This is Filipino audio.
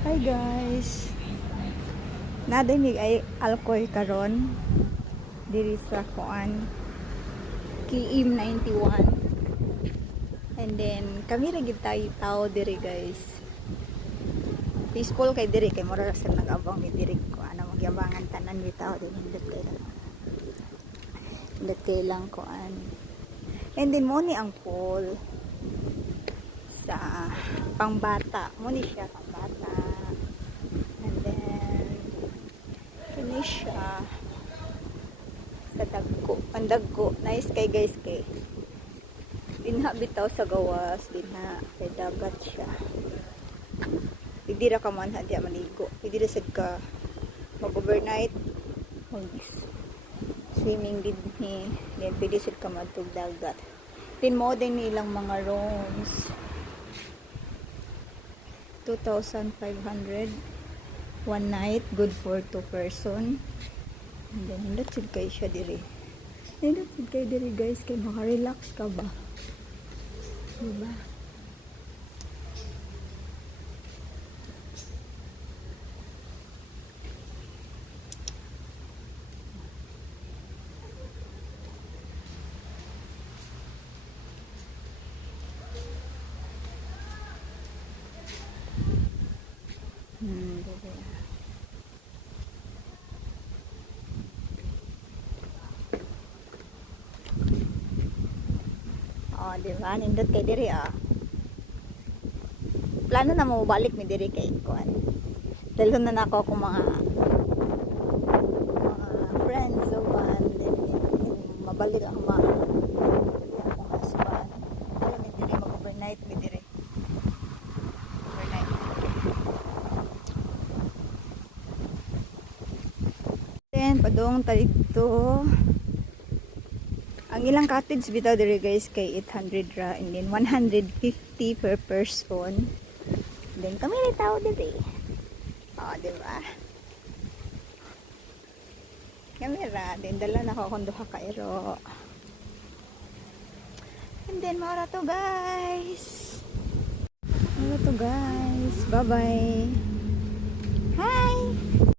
Hi guys. Nadimig ay alkoy karon diri sa kuan Kiim 91. And then kami ra gid tayo tao diri guys. Peaceful kay diri kay mura sa nag-abang ni diri ko ano magyabangan tanan ni tao din hindot kay lang. Hindot kay lang kuan. And then mo ni ang pool sa pangbata. Mo ni siya pangbata. And then kini siya sa dagko. Ang dagko. Nice kay guys kay. Dinha bitaw sa gawas. Dinha kay dagat siya. Hindi ra ka man hadi maligo. Hindi ra sad ka mag-overnight. Swimming din ni. Then pwede sad ka matug dagat. Then mo din nilang mga rooms. 2,500 one night, good for 2 person. And then hindot sid kay siya diri. Hindot sid kay diri guys kay maka-relax ka ba? Diba? Diba? Oh, diba? Nindot kay diri ah. Plano na mo balik mi diri kay kuan. Dalhon na nako akong mga friends so then mabalik ang mga akong husband. Pero mi diri mag-overnight mi diri. Overnight. Then padung ta dito. Ang ilang cottage bitaw diri guys kay 800 ra and then 150 per person. Then kami ni tao diri. Oh, di ba? Kamera, then dala na ako kung duha ka ero. And then mara to guys. Mara to guys. Bye-bye. Hi.